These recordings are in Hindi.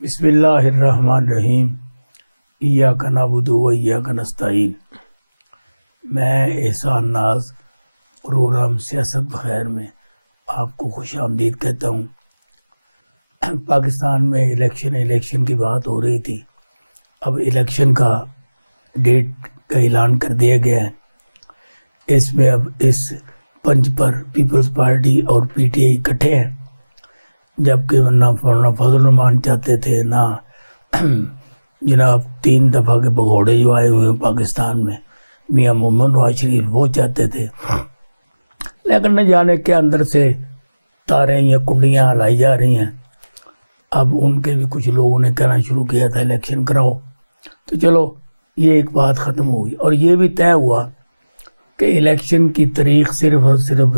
बिस्मिल्लाहिर्रहमानिर्रहीम। इय्याका नअबुदु व इय्याका नस्तईन। मैं एहसान नाज प्रोग्राम सियासत बखैर में आपको खुश आमदीद कहता हूँ। पाकिस्तान में इलेक्शन की बात हो रही थी। अब इलेक्शन का डेट का ऐलान कर दिया गया है। इसमें अब इस पंच पर पीपल्स पार्टी और पीटीआई इकट्ठे हैं, जबकि ना फजल रहमान चाहते थे, ना जनाब 3 दफ़ा के भगोड़े जो आए हुए हैं पाकिस्तान में, मियां मोहम्मद नवाज शरीफ, वो चाहते थे। लेकिन न जाने के अंदर से तारें या कुंडियाँ हिलाई जा रही हैं। अब उनके भी कुछ लोगों ने कहना शुरू किया था इलेक्शन कराओ, तो चलो ये एक बात ख़त्म हो गई। और ये भी तय हुआ कि इलेक्शन की तारीख सिर्फ और सिर्फ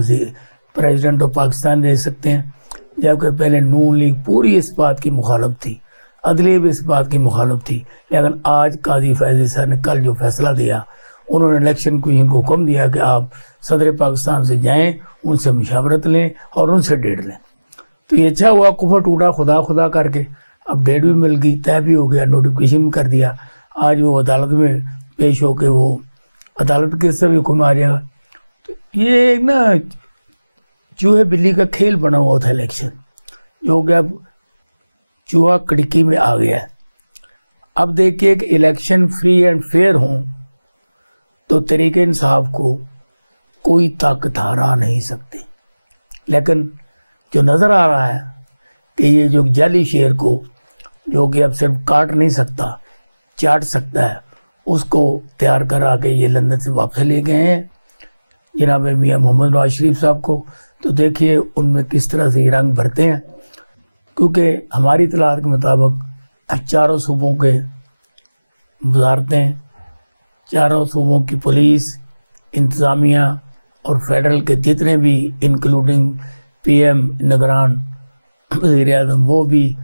प्रेसिडेंट ऑफ पाकिस्तान दे सकते हैं, जबकि पहले नून लीग पूरी इस बात की मुखालफ थी, अदलिया भी इस बात की मुखालफ थी। लेकिन आज काजी फैज़ी साहब ने कल जो फैसला दिया, उन्होंने इलेक्शन कमीशन को हुक्म दिया कि आप सदर पाकिस्तान से जाएं, उनसे मुशावरत लें और उनसे डेट लें। तो ये अच्छा हुआ, कुफर टूटा खुदा खुदा करके। अब डेट भी मिल गई, तय भी हो गया, नोटिफिकेशन भी कर दिया। आज वो अदालत में पेश होकर वो अदालत के से भी हुक्म आ जाएगा। तो ये एक ना चूहे बिल्ली का खेल बना हुआ था इलेक्शन, जो कि अब चूहा कड़की में आ गया है। अब देखिए कि इलेक्शन फ्री एंड फेयर हों तो तरीके इंसाफ को कोई ताकत हरा नहीं सकती। लेकिन जो नज़र आ रहा है कि ये जो जाली शेर को, जो कि अब सिर्फ काट नहीं सकता, चाट सकता है, उसको तैयार करा के ये लंदन से वापस ले गए हैं जनाब मियां मोहम्मद नवाज शरीफ साहब को। तो देखिए उनमें किस तरह से रंग भरते हैं, क्योंकि हमारी इतलात के मुताबिक चारों सूबों के वजारतें, चारों सूबों की पुलिस, इंतज़ामिया और फेडरल के जितने भी इंक्लूडिंग पीएम, निगरान, वज़ीर आज़म, वो भी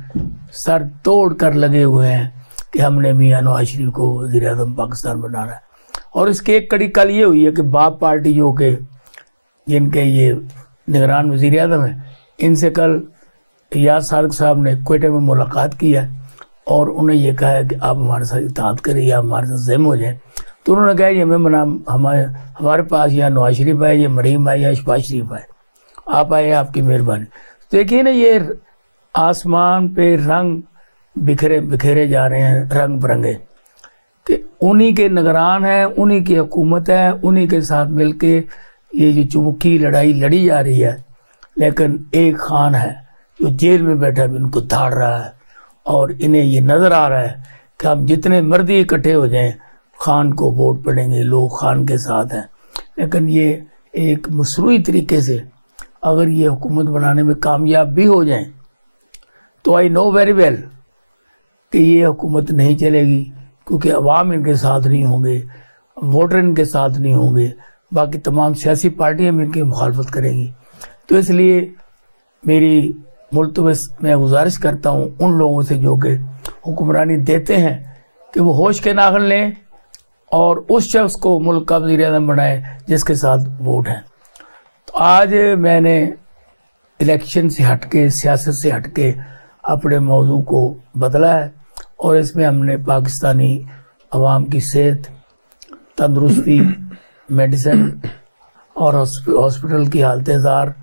सर तोड़ कर लगे हुए हैं कि हमने मियां नवाज शरीफ को वज़ीर आज़म पाकिस्तान बनाना है। और इसकी एक कड़ी कल ये हुई है कि बाप पार्टी जो के जिनके ये निगरान वज़ीर आज़म है, इनसे कल याद सादिक साहब ने क्वेटा में मुलाकात की है और उन्हें ये कहा है कि आप हमारे साथ इत्तेहाद करें या हमारे साथ ज़िम हो जाएं। तो उन्होंने कहा ये हमारे पास या नवाज शरीफ आए, या मरीम आए, या शहबाज शरीफ आए, आप आए, आपकी मेहरबानी। तो देखिए ना, ये आसमान पे रंग बिखेरे जा रहे हैं, रंग बिरंगे, कि उन्हीं के निगरान हैं, उन्हीं की हुकूमत है, उन्हीं के साथ मिलके ये जो चुमुखी लड़ाई लड़ी जा रही है। लेकिन एक खान है जो जेल में बैठा भी उनको धाड़ रहा है, और इन्हें ये नज़र आ रहा है कि हम जितने मर्दी इकट्ठे हो जाएं, खान को वोट पड़ेंगे, लोग खान के साथ हैं। लेकिन ये एक मसरूई तरीके से अगर ये हुकूमत बनाने में कामयाब भी हो जाएं, तो आई नो वेरी वेल कि ये हुकूमत नहीं चलेगी, क्योंकि अवाम इनके साथ नहीं होंगे, वोटर इनके साथ नहीं होंगे, बाकी तमाम सियासी पार्टियां भी इनकी मुखालफत करेंगी। तो इसलिए मेरी मुल्तमस मैं गुजारिश करता हूँ उन लोगों से जो कि हुक्मरानी देते हैं कि वो होश के नाखन लें और उस शख्स को मुल्क का वज़ीर आज़म बनाएं जिसके साथ वोट हैं। तो आज मैंने इलेक्शन से हट के, सियासत से हट के अपने मौजू को बदला है, और इसमें हमने पाकिस्तानी अवाम की सेहत, तंदुरुस्ती, मेडिसिन और हॉस्पिटल की हालत ज़ार,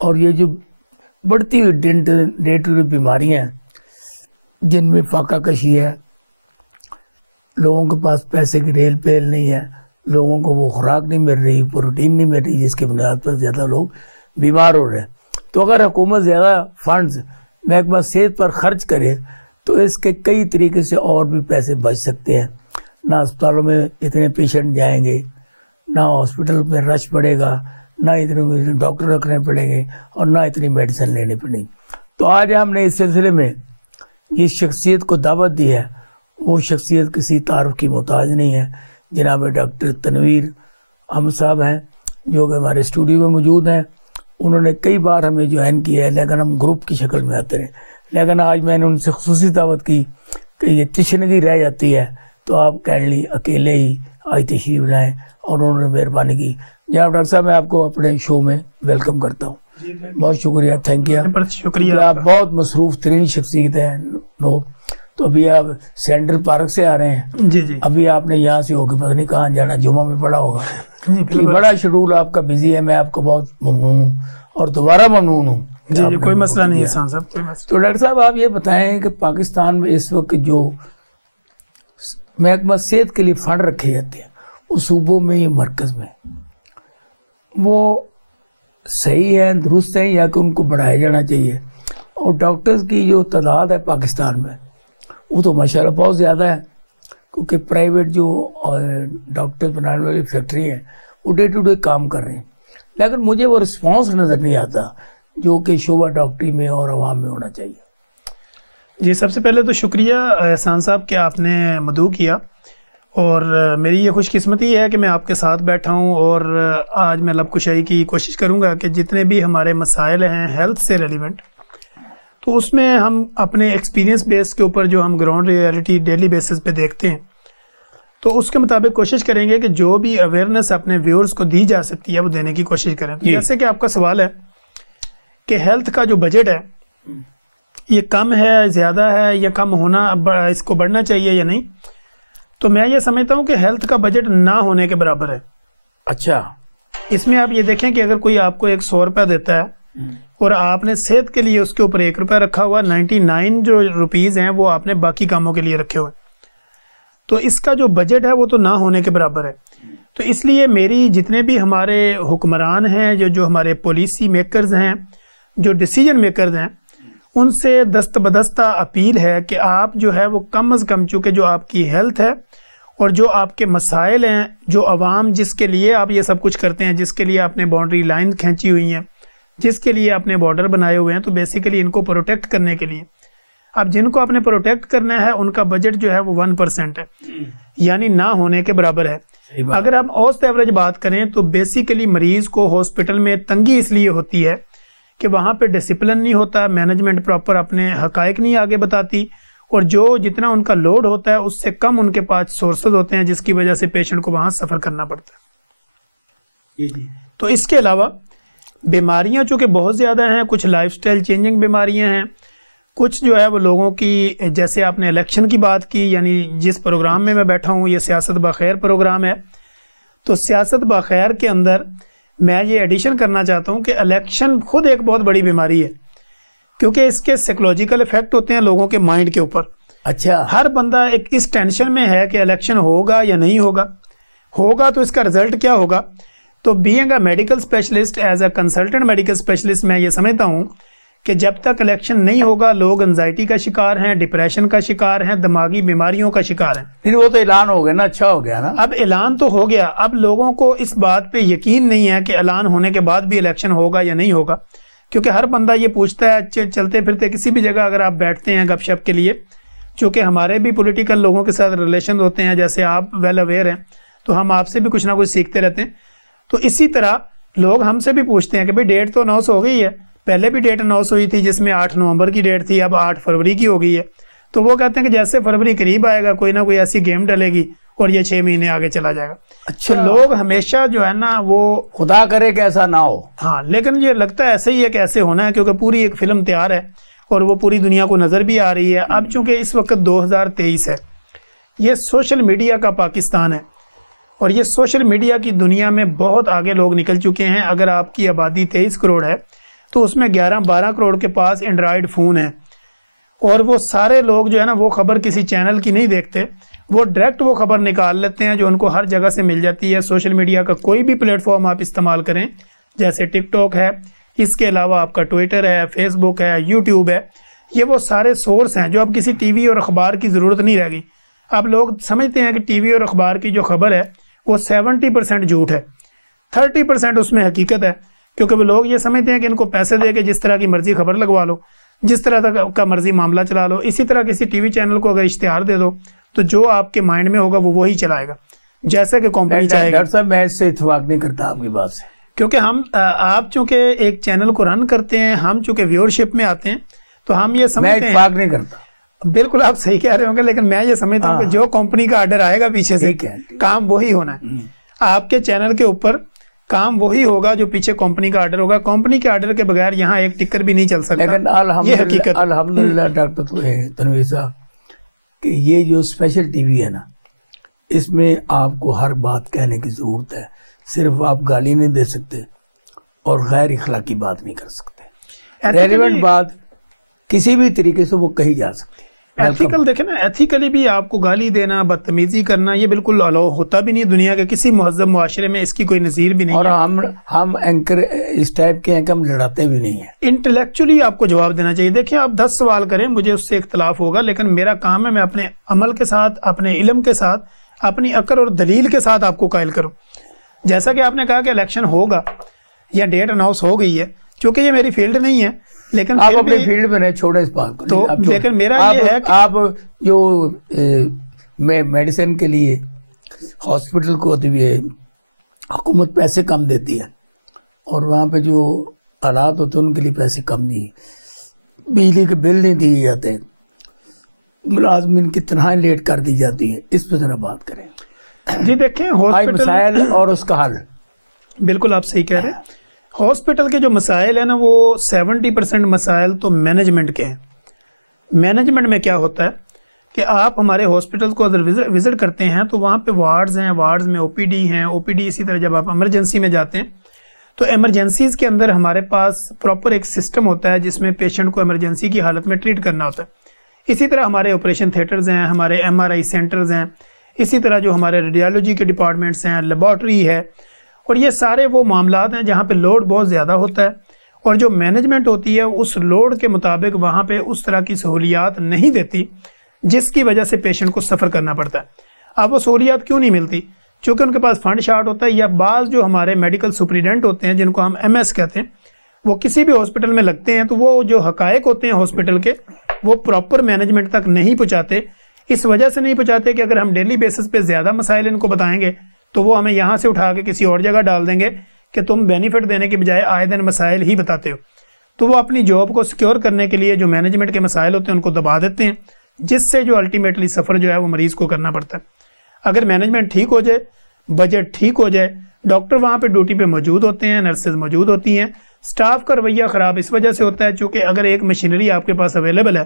और ये जो बढ़ती हुई डे टू डे बीमारियाँ जिनमें फाका कशी है, लोगों के पास पैसे की रेल पेल नहीं है, लोगों को वो खुराक नहीं मिल रही, प्रोटीन नहीं मिल रही, जिसकी बुनियाद पर ज़्यादा लोग बीमार हो रहे हैं। तो अगर हुकूमत ज़्यादा फंड्स महकमा सेहत पर खर्च करे तो इसके कई तरीके से और भी पैसे बच सकते हैं। ना अस्पतालों में इतने पेशेंट जाएंगे, ना हॉस्पिटल में रश पड़ेगा, ना इतने डॉक्टर रखने पड़ेंगे, और ना इतनी मेडिसिन लेनी पड़ेगी। तो आज हमने इस सिलसिले में जिस शख्सियत को दावत दी है, वो शख्सियत किसी तारुफ की मोहताज नहीं है। जनाब डॉक्टर तनवीर अहमद साहब हैं, जो कि हमारे स्टूडियो में मौजूद हैं। उन्होंने कई बार हमें ज्वाइन किया है, लेकिन हम ग्रुप की शक्ल में आते रहे। लेकिन आज मैंने उनसे खुसूसी दावत की कि ये तशनगी रह जाती है, तो आप काइंडली अकेले ही आज तशरीफ लाएँ, और उन्होंने मेहरबानी की। जनाब डॉक्टर साहब, मैं आपको अपने शो में वेलकम करता हूँ। बहुत शुक्रिया, थैंक यू। शुक्रिया। आप बहुत मसरूफ़ तरीन शख्सियत हैं, तो अभी आप सेंट्रल पार्क से आ रहे हैं। जी जी। अभी आपने यहाँ से होकर पता नहीं कहाँ जाना, जुम्मा में पड़ा होगा। जी कि बड़ा शेड्यूल आपका बिजी है, मैं आपको बहुत ममनून हूँ और दोबारा ममनून हूँ। जी जी, कोई मसला नहीं है एहसान साहब, कोई मसला। तो डॉक्टर साहब आप ये बताएं कि पाकिस्तान में इस वक्त जो महकमा सेहत के लिए फंड रखे जाते हैं उस सूबों में या मरकज़ में, वो सही है, दुरुस्त है, या कि उनको बढ़ाया जाना चाहिए? और डॉक्टर्स की जो तादाद है पाकिस्तान में वो तो माशाल्लाह बहुत ज़्यादा है, क्योंकि प्राइवेट जो डॉक्टर बनाने वाली फैक्ट्री है वो डे टू डे काम कर रहे हैं, लेकिन मुझे वो रिस्पॉन्स नज़र नहीं आता जो कि शोबा डॉक्टरी में और आवाम में होना चाहिए। जी, सबसे पहले तो शुक्रिया एहसान साहब कि आपने मदऊ किया, और मेरी ये खुशकिस्मती है कि मैं आपके साथ बैठा हूँ, और आज मैं लब कुशाई की कोशिश करूँगा कि जितने भी हमारे मसाइल हैं हेल्थ से रेलिवेंट, तो उसमें हम अपने एक्सपीरियंस बेस के ऊपर जो हम ग्राउंड रियलिटी डेली बेसिस पे देखते हैं, तो उसके मुताबिक कोशिश करेंगे कि जो भी अवेयरनेस अपने व्यूअर्स को दी जा सकती है वो देने की कोशिश करें। तो जैसे कि आपका सवाल है कि हेल्थ का जो बजट है ये कम है, ज़्यादा है, या कम होना, इसको बढ़ना चाहिए या नहीं, तो मैं ये समझता हूँ कि हेल्थ का बजट ना होने के बराबर है। अच्छा, इसमें आप ये देखें कि अगर कोई आपको 100 रुपया देता है और आपने सेहत के लिए उसके ऊपर 1 रुपया रखा हुआ, 99 जो रुपीज़ हैं वो आपने बाकी कामों के लिए रखे हुए, तो इसका जो बजट है वो तो ना होने के बराबर है। तो इसलिए मेरी जितने भी हमारे हुक्मरान हैं, जो हमारे पॉलिसी मेकर्स हैं, जो डिसीजन मेकर्स हैं, उनसे दस्त बदस्ता अपील है कि आप जो है वो कम अज़ कम, चूँकि जो आपकी हेल्थ है और जो आपके मसाइल हैं, जो आवाम जिसके लिए आप ये सब कुछ करते हैं, जिसके लिए आपने बाउंड्री लाइन खींची हुई हैं, जिसके लिए आपने बॉर्डर बनाए हुए हैं, तो बेसिकली इनको प्रोटेक्ट करने के लिए अब जिनको आपने प्रोटेक्ट करना है उनका बजट जो है वो 1% है, यानी ना होने के बराबर है। अगर हम औसत एवरेज बात करें तो बेसिकली मरीज़ को हॉस्पिटल में तंगी इसलिए होती है कि वहाँ पे डिसिप्लिन नहीं होता, मैनेजमेंट प्रॉपर अपने हकायक नहीं आगे बताती, और जो जितना उनका लोड होता है उससे कम उनके पास सोर्सेज होते हैं, जिसकी वजह से पेशेंट को वहाँ सफ़र करना पड़ता है। तो इसके अलावा बीमारियाँ चूँकि बहुत ज़्यादा हैं, कुछ लाइफस्टाइल चेंजिंग बीमारियाँ हैं, कुछ जो है वो लोगों की, जैसे आपने इलेक्शन की बात की, यानी जिस प्रोग्राम में मैं बैठा हूँ ये सियासत बखैर प्रोग्राम है, तो सियासत बखैर के अंदर मैं ये एडिशन करना चाहता हूँ कि इलेक्शन खुद एक बहुत बड़ी बीमारी है, क्योंकि इसके साइकोलॉजिकल इफेक्ट होते हैं लोगों के माइंड के ऊपर। अच्छा, हर बंदा एक इस टेंशन में है कि इलेक्शन होगा या नहीं होगा तो इसका रिजल्ट क्या होगा। तो being a medical specialist, as a consultant medical specialist, मैं ये समझता हूँ कि जब तक इलेक्शन नहीं होगा लोग एंजाइटी का शिकार हैं, डिप्रेशन का शिकार हैं, दिमागी बीमारियों का शिकार हैं। फिर वो तो ऐलान हो गया ना, अच्छा हो गया ना। अब ऐलान तो हो गया, अब लोगों को इस बात पे यकीन नहीं है कि ऐलान होने के बाद भी इलेक्शन होगा या नहीं होगा, क्योंकि हर बंदा ये पूछता है, चलते फिरते किसी भी जगह अगर आप बैठते हैं गपशप के लिए, चूँकि हमारे भी पॉलिटिकल लोगों के साथ रिलेशन होते हैं, जैसे आप वेल अवेयर हैं, तो हम आपसे भी कुछ ना कुछ सीखते रहते हैं। तो इसी तरह लोग हमसे भी पूछते हैं कि भाई डेट तो 9 हो गई है, पहले भी डेट 9 हुई थी जिसमें 8 नवंबर की डेट थी, अब 8 फरवरी की हो गई है। तो वो कहते हैं कि जैसे फरवरी करीब आएगा कोई ना कोई ऐसी गेम डलेगी और ये 6 महीने आगे चला जाएगा। अच्छा, तो लोग हमेशा जो है ना वो, खुदा करे कि ऐसा ना हो। हाँ, लेकिन ये लगता है ऐसे ही है कि ऐसे होना है, क्योंकि पूरी एक फिल्म तैयार है और वो पूरी दुनिया को नज़र भी आ रही है। अब चूँकि इस वक्त 2023 है, ये सोशल मीडिया का पाकिस्तान है, और ये सोशल मीडिया की दुनिया में बहुत आगे लोग निकल चुके हैं। अगर आपकी आबादी 23 करोड़ है तो उसमें 11-12 करोड़ के पास एंड्रॉयड फ़ोन है, और वो सारे लोग जो है ना वो खबर किसी चैनल की नहीं देखते, वो डायरेक्ट वो खबर निकाल लेते हैं जो उनको हर जगह से मिल जाती है। सोशल मीडिया का कोई भी प्लेटफॉर्म आप इस्तेमाल करें, जैसे टिकटॉक है, इसके अलावा आपका ट्विटर है, फेसबुक है, यूट्यूब है, ये वो सारे सोर्स हैं जो अब किसी टीवी और अखबार की ज़रूरत नहीं रह गई। अब लोग समझते हैं कि टीवी और अखबार की जो खबर है वो 70% झूठ है, 30% उसमें हकीकत है, क्योंकि वो लोग ये समझते हैं कि इनको पैसे दे के जिस तरह की मर्जी खबर लगवा लो, जिस तरह का मर्जी मामला चला लो। इसी तरह किसी टीवी चैनल को अगर इश्तिहार दे दो तो जो आपके माइंड में होगा वो वही चलाएगा, जैसे कि कंपनी चाहेगी। डॉक्टर साहब, मैं इससे इत्तेफाक नहीं करता आपकी बात से, क्योंकि हम आप चूँकि एक चैनल को रन करते हैं, हम चूँकि व्यूअरशिप में आते हैं, तो हम ये समझते हैं। मैं इत्तेफाक नहीं करता। बिल्कुल आप सही कह रहे होंगे, लेकिन मैं ये समझता हूँ कि जो कंपनी का ऑर्डर आएगा पीछे से काम वही होना है। आपके चैनल के ऊपर काम वही होगा जो पीछे कंपनी का ऑर्डर होगा। कंपनी के ऑर्डर के बगैर यहाँ एक टिकर भी नहीं चल सकता। लेकिन ये हकीकत। अल्हम्दुलिल्लाह डॉक्टर तनवीर साहब, कि ये जो स्पेशल टीवी है ना, इसमें आपको हर बात कहने की ज़रूरत है। सिर्फ आप गाली नहीं दे सकते और गैर इखलाकी बात नहीं कर सकते। रेलेवेंट बात किसी भी तरीके से वो कही जा सकती है। एथिकल देखें ना, एथिकली भी आपको गाली देना, बदतमीजी करना, ये बिल्कुल अलाउ होता भी नहीं दुनिया के किसी मुहज़्ज़ब मुआशरे में, इसकी कोई नज़ीर भी नहीं और है। हम एंकर इस टाइप के हैं कि हम लड़ाते भी नहीं है। इंटेलेक्चुअली आपको जवाब देना चाहिए। देखिए आप 10 सवाल करें, मुझे उससे इख्तलाफ होगा, लेकिन मेरा काम है मैं अपने अमल के साथ, अपने इल्म के साथ, अपनी अक्ल और दलील के साथ आपको कायल करूँ। जैसा कि आपने कहा कि इलेक्शन होगा या डेट अनाउंस हो गई है, चूँकि ये मेरी फील्ड नहीं है, लेकिन आप अपने फील्ड में नहीं, छोड़े इस बात को। तो लेकिन मेरा ये है कि आप जो मेडिसिन के लिए हॉस्पिटल को हुकूमत पैसे कम देती है और वहाँ पे जो हालात होते हैं उनके लिए पैसे कम नहीं, बिजली के बिल नहीं दिए जाते, मुलाजमिन की तनख्वाह लेट कर दी जाती है। इस पर जरा बात करें जी। देखें हॉस्पिटल मसाइल और उसका हल। बिल्कुल आप सही कह रहे हैं। हॉस्पिटल के जो मसाइल है ना, वो 70% मसाइल तो मैनेजमेंट के हैं। मैनेजमेंट में क्या होता है कि आप हमारे हॉस्पिटल को अगर विज़िट करते हैं तो वहाँ पे वार्ड्स हैं, वार्ड्स में ओपीडी हैं, ओपीडी इसी तरह जब आप इमरजेंसी में जाते हैं तो इमरजेंसीज़ के अंदर हमारे पास प्रॉपर एक सिस्टम होता है जिसमें पेशेंट को इमरजेंसी की हालत में ट्रीट करना होता है। इसी तरह हमारे ऑपरेशन थिएटर्स हैं, हमारे MRI सेंटर्स हैं, इसी तरह जो हमारे रेडियोलॉजी के डिपार्टमेंट्स हैं, लेबॉर्ट्री है, और ये सारे वो मामलात हैं जहाँ पे लोड बहुत ज़्यादा होता है और जो मैनेजमेंट होती है उस लोड के मुताबिक वहाँ पे उस तरह की सहूलियात नहीं देती, जिसकी वजह से पेशेंट को सफ़र करना पड़ता है। अब वो सहूलियात क्यों नहीं मिलती? चूँकि उनके पास फंड शार्ट होता है, या बाज़ जो हमारे मेडिकल सुपरिटेंडेंट होते हैं जिनको हम MS कहते हैं, वो किसी भी हॉस्पिटल में लगते हैं तो वो जो हकायक होते हैं हॉस्पिटल के वो प्रॉपर मैनेजमेंट तक नहीं पहुँचाते। इस वजह से नहीं पहुँचाते कि अगर हम डेली बेसिस पे ज़्यादा मसाइल इनको बताएंगे तो वो हमें यहाँ से उठा के किसी और जगह डाल देंगे कि तुम बेनिफिट देने के बजाय आए दिन मसाइल ही बताते हो। तो वो अपनी जॉब को सिक्योर करने के लिए जो मैनेजमेंट के मसाइल होते हैं उनको दबा देते हैं, जिससे जो अल्टीमेटली सफ़र जो है वो मरीज़ को करना पड़ता है। अगर मैनेजमेंट ठीक हो जाए, बजट ठीक हो जाए, डॉक्टर वहाँ पे ड्यूटी पे मौजूद होते हैं, नर्सेज मौजूद होती हैं, स्टाफ का रवैया ख़राब इस वजह से होता है चूँकि अगर एक मशीनरी आपके पास अवेलेबल है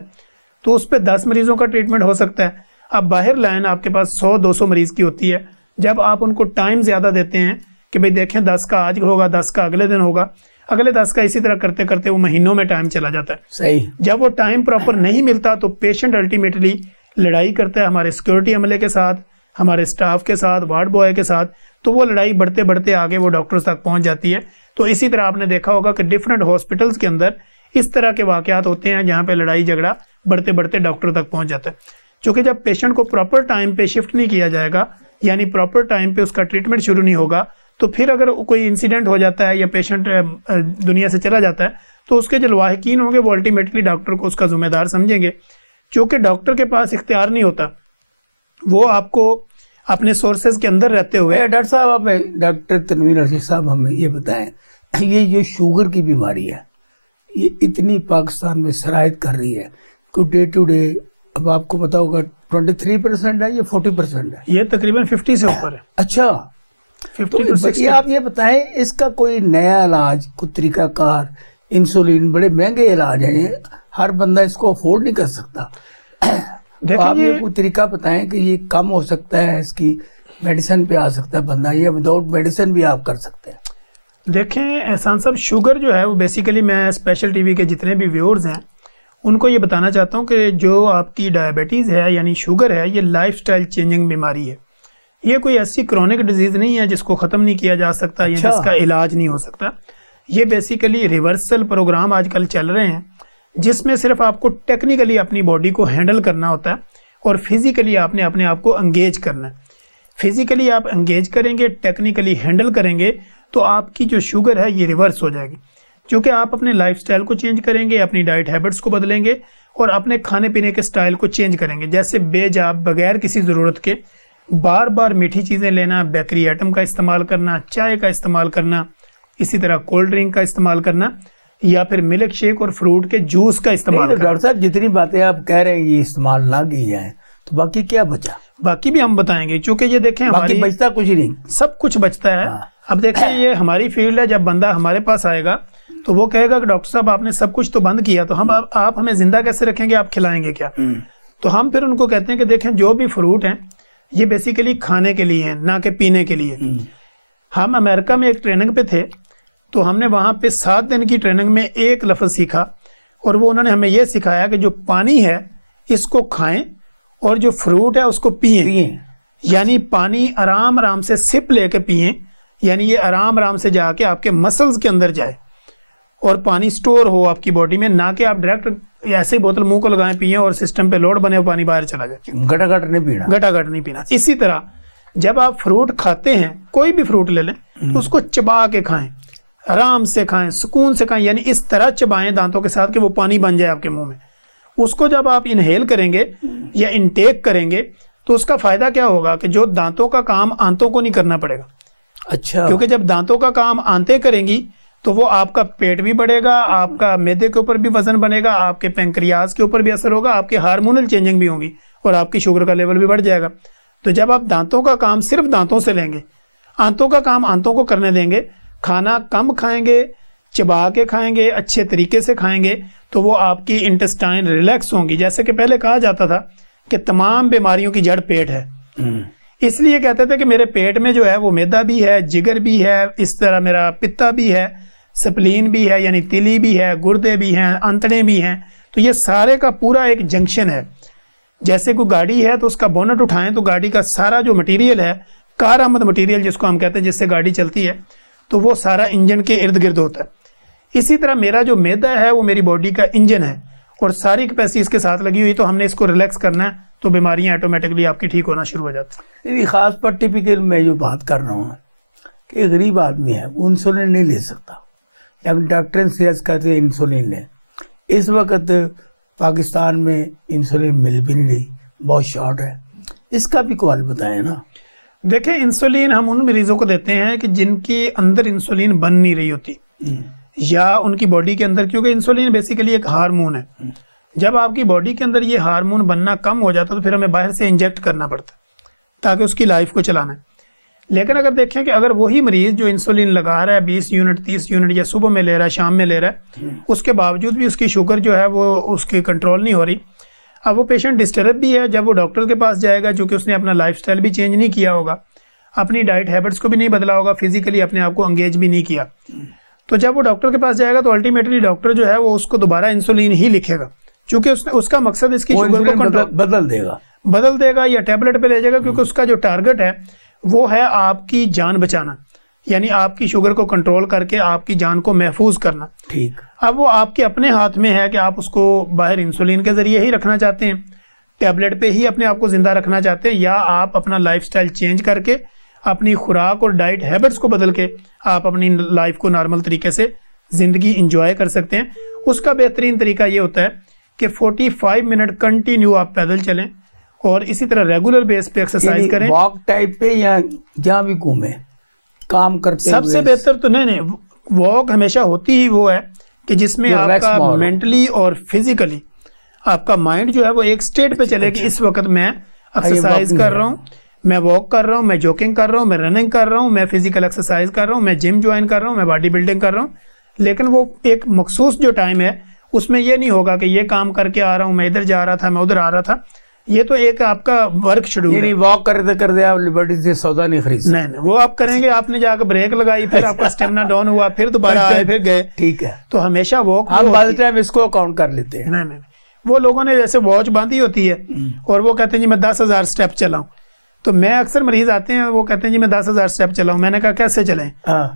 तो उस पर 10 मरीज़ों का ट्रीटमेंट हो सकता है। अब बाहर लाइन आपके पास 100-200 मरीज़ की होती है। जब आप उनको टाइम ज़्यादा देते हैं कि भाई देखें 10 का आज होगा, 10 का अगले दिन होगा, अगले 10 का, इसी तरह करते करते वो महीनों में टाइम चला जाता है। सही। जब वो टाइम प्रॉपर नहीं मिलता तो पेशेंट अल्टीमेटली लड़ाई करता है हमारे सिक्योरिटी अमले के साथ, हमारे स्टाफ के साथ, वार्ड बॉय के साथ, तो वो लड़ाई बढ़ते बढ़ते आगे वो डॉक्टर्स तक पहुंच जाती है। तो इसी तरह आपने देखा होगा कि डिफरेंट हॉस्पिटल्स के अंदर इस तरह के वाक़यात होते हैं जहाँ पे लड़ाई झगड़ा बढ़ते बढ़ते डॉक्टर तक पहुँच जाता है। क्योंकि जब पेशेंट को प्रॉपर टाइम पे शिफ्ट नहीं किया जाएगा, यानी प्रॉपर टाइम पे उसका ट्रीटमेंट शुरू नहीं होगा, तो फिर अगर कोई इंसिडेंट हो जाता है या पेशेंट दुनिया से चला जाता है तो उसके जो लाहिकीन होंगे वो अल्टीमेटली डॉक्टर को उसका जिम्मेदार समझेंगे। क्योंकि डॉक्टर के पास इख्तियार नहीं होता, वो आपको अपने सोर्सेज के अंदर रहते हुए। डॉक्टर साहब, आप डॉक्टर तनवीर रशीद साहब हमें ये बताएं, ये जो शुगर की बीमारी है ये इतनी पाकिस्तान में सरायत कर रही है कि डे टू डे, अब आपको पता होगा 23% है, ये 40% है, ये तकरीबन 50 से ऊपर है। अच्छा, 50 to 60। आप ये बताएं इसका कोई नया इलाज, कोई तरीकाकार, इंसुलिन बड़े महंगे इलाज हैं, ये हर बंदा इसको अफोर्ड नहीं कर सकता। तो आप ये कोई तरीका बताएं कि ये कम हो सकता है, इसकी मेडिसिन पे आ सकता है बंदा, या विदाउट मेडिसिन भी आप कर सकते हैं? देखें एहसान साहब, शुगर जो है वो बेसिकली, मैं स्पेशल टीवी के जितने भी व्यूअर्स हैं उनको ये बताना चाहता हूँ कि जो आपकी डायबिटीज़ है यानी शुगर है, ये लाइफस्टाइल चेंजिंग बीमारी है। ये कोई ऐसी क्रॉनिक डिजीज़ नहीं है जिसको ख़त्म नहीं किया जा सकता या जिसका इलाज नहीं हो सकता। ये बेसिकली रिवर्सल प्रोग्राम आजकल चल रहे हैं जिसमें सिर्फ आपको टेक्निकली अपनी बॉडी को हैंडल करना होता है और फिज़िकली आपने अपने आप को एंगेज करना है। फिज़िकली आप एंगेज करेंगे, टेक्निकली हैंडल करेंगे तो आपकी जो शुगर है ये रिवर्स हो जाएगी। क्योंकि आप अपने लाइफस्टाइल को चेंज करेंगे, अपनी डाइट हैबिट्स को बदलेंगे और अपने खाने पीने के स्टाइल को चेंज करेंगे। जैसे बेजा बगैर किसी ज़रूरत के बार बार मीठी चीज़ें लेना, बेकरी आइटम का इस्तेमाल करना, चाय का इस्तेमाल करना, इसी तरह कोल्ड ड्रिंक का इस्तेमाल करना, या फिर मिल्क शेक और फ्रूट के जूस का इस्तेमाल करना। डॉक्टर साहब, जितनी बातें आप कह रहे हैं ये इस्तेमाल ना की जाए तो बाकी क्या बचा? बाकी भी हम बताएंगे, क्योंकि ये देखें हमारी बचता कुछ ही नहीं, सब कुछ बचता है। अब देखें ये हमारी फील्ड है, जब बंदा हमारे पास आएगा तो वो कहेगा कि डॉक्टर साहब आपने सब कुछ तो बंद किया, तो हम आप हमें जिंदा कैसे रखेंगे, आप खिलाएंगे क्या? तो हम फिर उनको कहते हैं कि देखें जो भी फ्रूट हैं ये बेसिकली खाने के लिए हैं, ना कि पीने के लिए। हम अमेरिका में एक ट्रेनिंग पे थे, तो हमने वहाँ पे 7 दिन की ट्रेनिंग में एक लफ्ज़ सीखा, और वो उन्होंने हमें ये सिखाया कि जो पानी है इसको खाएं और जो फ्रूट है उसको पिएं। यानी पानी आराम आराम से सिप लेके पिएं, यानी ये आराम आराम से जाके आपके मसल्स के अंदर जाए और पानी स्टोर हो आपकी बॉडी में, ना कि आप डायरेक्ट ऐसे बोतल मुंह को लगाएं पिएं और सिस्टम पे लोड बने पानी बाहर चला जाए। घटाघट नहीं पीना, घटाघट नहीं पीना। इसी तरह जब आप फ्रूट खाते हैं, कोई भी फ्रूट ले लें, तो उसको चबा के खाएं, आराम से खाएं, सुकून से खाएं, यानी इस तरह चबाएं दांतों के साथ कि वो पानी बन जाए आपके मुंह में। उसको जब आप इनहेल करेंगे या इनटेक करेंगे तो उसका फायदा क्या होगा कि जो दांतों का काम आंतों को नहीं करना पड़ेगा। अच्छा। क्योंकि जब दांतों का काम आंतें करेंगी तो वो आपका पेट भी बढ़ेगा, आपका मैदे के ऊपर भी वजन बनेगा, आपके पैंक्रियाज के ऊपर भी असर होगा, आपके हार्मोनल चेंजिंग भी होंगी और आपकी शुगर का लेवल भी बढ़ जाएगा। तो जब आप दांतों का काम सिर्फ दांतों से लेंगे, आंतों का काम आंतों को करने देंगे, खाना कम खाएंगे, चबा के खाएंगे, अच्छे तरीके से खाएंगे, तो वो आपकी इंटेस्टाइन रिलैक्स होंगी। जैसे कि पहले कहा जाता था कि तमाम बीमारियों की जड़ पेट है, इसलिए कहते थे कि मेरे पेट में जो है वो मैदा भी है, जिगर भी है, इस तरह मेरा पित्ता भी है, स्प्लीन भी है, यानी तिली भी है, गुर्दे भी हैं, अंतड़े भी हैं। तो ये सारे का पूरा एक जंक्शन है। जैसे कोई गाड़ी है तो उसका बोनट उठाएं तो गाड़ी का सारा जो मटेरियल है, कार आमद मटेरियल जिसको हम कहते हैं, जिससे गाड़ी चलती है, तो वो सारा इंजन के इर्द गिर्द होता है। इसी तरह मेरा जो मैदा है वो मेरी बॉडी का इंजन है और सारी कैपेसिटी इसके साथ लगी हुई, तो हमने इसको रिलैक्स करना है, तो बीमारियां ऑटोमेटिकली आपकी ठीक होना शुरू हो जाती है। खास पर टिपिकल मैं जो बात कर रहा हूँ कि गरीब आदमी है वो इंसुलिन नहीं ले सकता, या डॉक्टर सजेस्ट करते हैं इंसुलिन लें। इस वक्त पाकिस्तान में इंसुलिन मिल भी नहीं रही, बहुत शॉर्ट है, इसका भी कॉल बताएं ना। देखें, इंसुलिन हम उन मरीजों को देते हैं कि जिनके अंदर इंसुलिन बन नहीं रही होती या उनकी बॉडी के अंदर, क्योंकि इंसुलिन बेसिकली एक हार्मोन है। जब आपकी बॉडी के अंदर ये हार्मोन बनना कम हो जाता है तो फिर हमें बाहर से इंजेक्ट करना पड़ता है ताकि उसकी लाइफ को चलाना है। लेकिन अगर देखें कि अगर वही मरीज जो इंसुलिन लगा रहा है 20 यूनिट 30 यूनिट या सुबह में ले रहा है, शाम में ले रहा है, उसके बावजूद भी उसकी शुगर जो है वो उसकी कंट्रोल नहीं हो रही, अब वो पेशेंट डिस्टर्ब भी है। जब वो डॉक्टर के पास जाएगा, चूँकि उसने अपना लाइफस्टाइल भी चेंज नहीं किया होगा, अपनी डाइट हैबिट्स को भी नहीं बदला होगा, फिजिकली अपने आप को एंगेज भी नहीं किया, तो जब वो डॉक्टर के पास जाएगा तो अल्टीमेटली डॉक्टर जो है वो उसको दोबारा इंसुलिन ही लिखेगा, क्योंकि उसका मकसद इसकी शुगर को बदल देगा या टैबलेट पे ले जाएगा, क्योंकि उसका जो टारगेट है वो है आपकी जान बचाना, यानी आपकी शुगर को कंट्रोल करके आपकी जान को महफूज करना। ठीक। अब वो आपके अपने हाथ में है कि आप उसको बाहर इंसुलिन के जरिए ही रखना चाहते हैं, टैबलेट पे ही अपने आप को जिंदा रखना चाहते हैं, या आप अपना लाइफस्टाइल चेंज करके अपनी खुराक और डाइट हैबिट्स को बदल के आप अपनी लाइफ को नॉर्मल तरीके से ज़िंदगी इंजॉय कर सकते हैं। उसका बेहतरीन तरीका ये होता है कि 45 मिनट कंटिन्यू आप पैदल चलें और इसी तरह रेगुलर बेस पे एक्सरसाइज करें, वॉक टाइप पे या जहाँ भी घूमे काम करते हैं। सबसे बेहतर तो नहीं, वॉक हमेशा होती ही वो है कि जिसमें आपका मेंटली और फिजिकली आपका माइंड जो है वो एक स्टेट पे चले कि इस वक्त मैं एक्सरसाइज कर रहा हूँ, मैं वॉक कर रहा हूँ, मैं जॉगिंग कर रहा हूँ, मैं रनिंग कर रहा हूँ, मैं फिजिकल एक्सरसाइज कर रहा हूँ, मैं जिम ज्वाइन कर रहा हूँ, मैं बॉडी बिल्डिंग कर रहा हूँ। लेकिन वो एक मखसूस जो टाइम है उसमें ये नहीं होगा कि ये काम करके आ रहा हूँ, मैं इधर जा रहा था, मैं उधर आ रहा था। ये तो एक आपका वर्क शेड्यूल है। वॉक करते आप लिबर्टी से सौदा नहीं खरीद, नहीं, वो आप करेंगे, आपने जाकर ब्रेक लगाई, फिर आपका स्टेमिना डाउन हुआ, फिर दोबारा आए, फिर गए। ठीक है, तो हमेशा वॉक हम बाय द टाइम इसको अकाउंट कर लेते हैं। नहीं, वो लोगों ने जैसे वॉच बांधी होती है और वो कहते हैं जी मैं 10,000 स्टेप चलाऊं, तो मैं अक्सर मरीज आते हैं वो कहते हैं जी मैं 10,000 स्टेप चलाऊं। मैंने कहा कैसे चलें?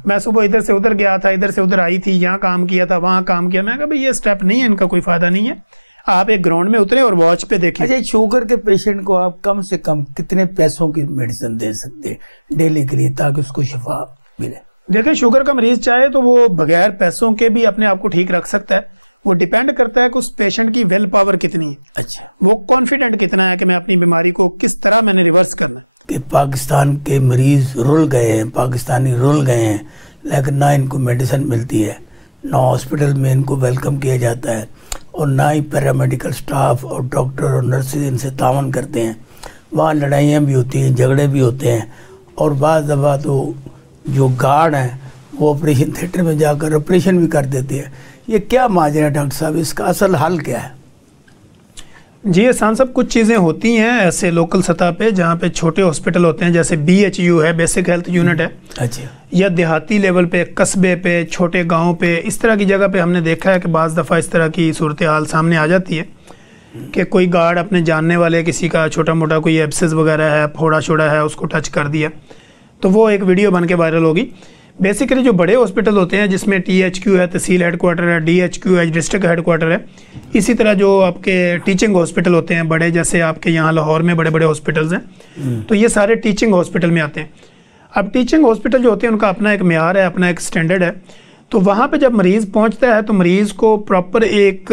मैं सुबह इधर से उधर गया था, इधर से उधर आई थी, यहाँ काम किया था, वहाँ काम किया। मैं कहा भाई ये स्टेप नहीं है, इनका कोई फायदा नहीं है, आप एक ग्राउंड में उतरे और वॉच पे देखें। अच्छा, शुगर के पेशेंट को आप कम से कम कितने पैसों की मेडिसिन दे सकते हैं डेली के लिए ताकि उसको शिफा मिले? देखिए, शुगर का मरीज चाहे तो वो बगैर पैसों के भी अपने आप को ठीक रख सकता है। वो डिपेंड करता है कि उस पेशेंट की विल पावर कितनी है। अच्छा, वो कॉन्फिडेंट कितना है कि मैं अपनी बीमारी को किस तरह मैंने रिवर्स करना है। कि पाकिस्तान के मरीज रुल गए हैं, पाकिस्तानी रुल गए हैं, लेकिन ना इनको मेडिसिन मिलती है, ना हॉस्पिटल में इनको वेलकम किया जाता है, और ना ही पैरामेडिकल स्टाफ और डॉक्टर और नर्सेज इनसे तावन करते हैं। वहाँ लड़ाइयाँ भी होती हैं, झगड़े भी होते हैं, और बाज़ दफ़ा तो जो गार्ड हैं वो ऑपरेशन थिएटर में जाकर ऑपरेशन भी कर देते हैं। ये क्या माजरा है डॉक्टर साहब, इसका असल हल क्या है? जी एहसान साहब, कुछ चीज़ें होती हैं ऐसे लोकल सतह पे जहाँ पे छोटे हॉस्पिटल होते हैं, जैसे BHU है, बेसिक हेल्थ यूनिट है। अच्छा। या देहाती लेवल पे, कस्बे पे, छोटे गांव पे, इस तरह की जगह पे हमने देखा है कि बाज़ दफ़ा इस तरह की सूरत हाल सामने आ जाती है कि कोई गार्ड अपने जानने वाले किसी का छोटा मोटा कोई एब्सेस वगैरह है, फोड़ा छोड़ा है, उसको टच कर दिया, तो वो एक वीडियो बन के वायरल होगी। बेसिकली जो बड़े हॉस्पिटल होते हैं जिसमें THQ है, तहसील हेडक्वार्टर है, DHQ है, डिस्ट्रिक्ट हेडक्वार्टर है, इसी तरह जो आपके टीचिंग हॉस्पिटल होते हैं बड़े, जैसे आपके यहाँ लाहौर में बड़े बड़े हॉस्पिटल्स हैं, तो ये सारे टीचिंग हॉस्पिटल में आते हैं। अब टीचिंग हॉस्पिटल जो होते हैं उनका अपना एक म्यार है, अपना एक स्टैंडर्ड है। तो वहाँ पे जब मरीज़ पहुँचता है तो मरीज़ को प्रॉपर एक